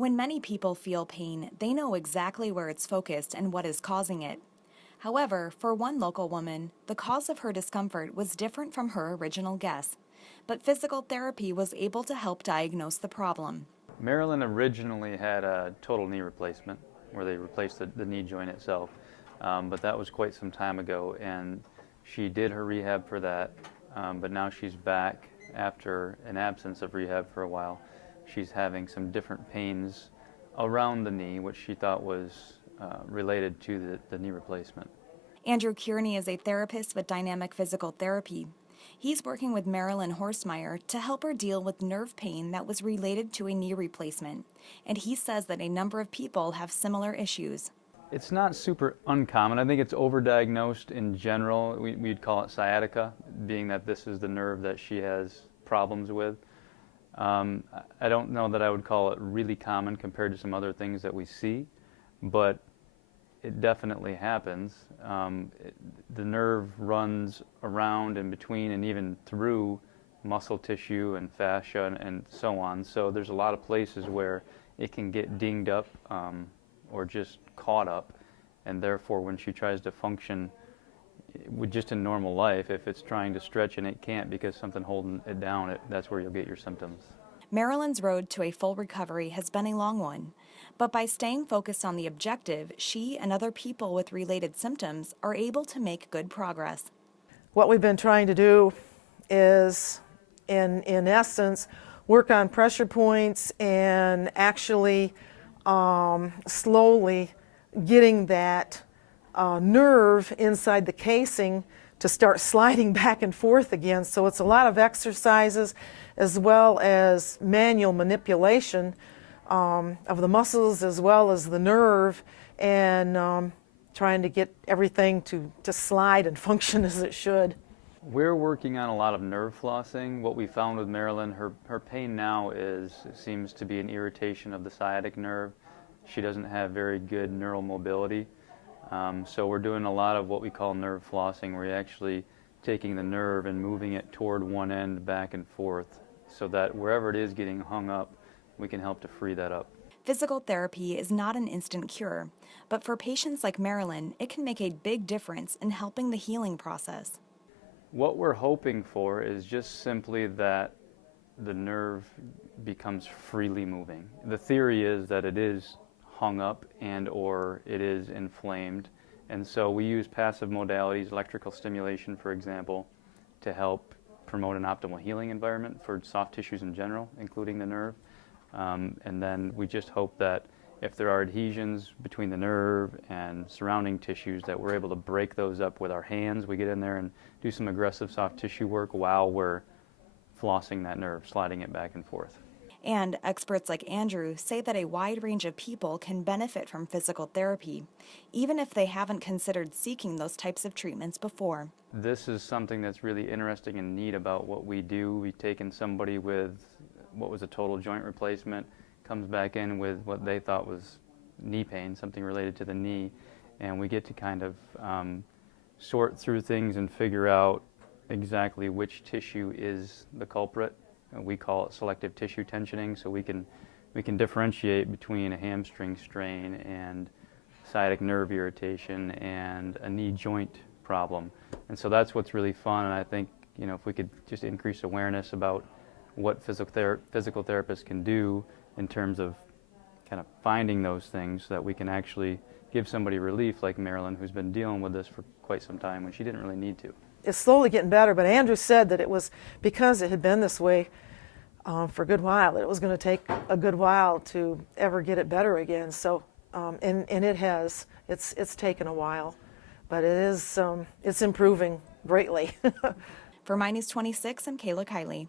When many people feel pain, they know exactly where it's focused and what is causing it. However, for one local woman, the cause of her discomfort was different from her original guess. But physical therapy was able to help diagnose the problem. Marilyn originally had a total knee replacement where they replaced the knee joint itself, but that was quite some time ago, and she did her rehab for that, but now she's back after an absence of rehab for a while. She's having some different pains around the knee, which she thought was related to the knee replacement. Andrew Kearney is a therapist with dynamic physical therapy. He's working with Marilyn Horstmeyer to help her deal with nerve pain that was related to a knee replacement, and he says that a number of people have similar issues. It's not super uncommon. I think it's overdiagnosed in general. We'd call it sciatica, being that this is the nerve that she has problems with. I don't know that I would call it really common compared to some other things that we see, but it definitely happens. The nerve runs around and between and even through muscle tissue and fascia and so on. So there's a lot of places where it can get dinged up or just caught up, and therefore when she tries to function with just in normal life, if it's trying to stretch and it can't because something holding it down, that's where you'll get your symptoms. Marilyn's road to a full recovery has been a long one, but by staying focused on the objective, she and other people with related symptoms are able to make good progress. What we've been trying to do is, in essence, work on pressure points and actually slowly getting that nerve inside the casing to start sliding back and forth again. So it's a lot of exercises as well as manual manipulation of the muscles as well as the nerve, and trying to get everything to slide and function as it should. We're working on a lot of nerve flossing. What we found with Marilyn, her pain now seems to be an irritation of the sciatic nerve. She doesn't have very good neural mobility. So we're doing a lot of what we call nerve flossing, where you're actually taking the nerve and moving it toward one end back and forth, so that wherever it is getting hung up, we can help to free that up. Physical therapy is not an instant cure, but for patients like Marilyn, it can make a big difference in helping the healing process. What we're hoping for is just simply that the nerve becomes freely moving. The theory is that it is hung up and or it is inflamed, and so we use passive modalities, electrical stimulation for example, to help promote an optimal healing environment for soft tissues in general, including the nerve. And then we just hope that if there are adhesions between the nerve and surrounding tissues, that we're able to break those up with our hands. We get in there and do some aggressive soft tissue work while we're flossing that nerve, sliding it back and forth. And experts like Andrew say that a wide range of people can benefit from physical therapy, even if they haven't considered seeking those types of treatments before. This is something that's really interesting and neat about what we do. We've taken somebody with what was a total joint replacement, comes back in with what they thought was knee pain, something related to the knee, and we get to kind of sort through things and figure out exactly which tissue is the culprit. We call it selective tissue tensioning, so we can differentiate between a hamstring strain and sciatic nerve irritation and a knee joint problem. And so that's what's really fun, and I think, you know, if we could just increase awareness about what physical therapists can do in terms of kind of finding those things, so that we can actually give somebody relief like Marilyn, who's been dealing with this for quite some time when she didn't really need to. It's slowly getting better, but Andrew said that it was because it had been this way for a good while, that it was going to take a good while to ever get it better again. So, and it has. It's taken a while, but it's improving greatly. For My News 26, I'm Kayla Kiley.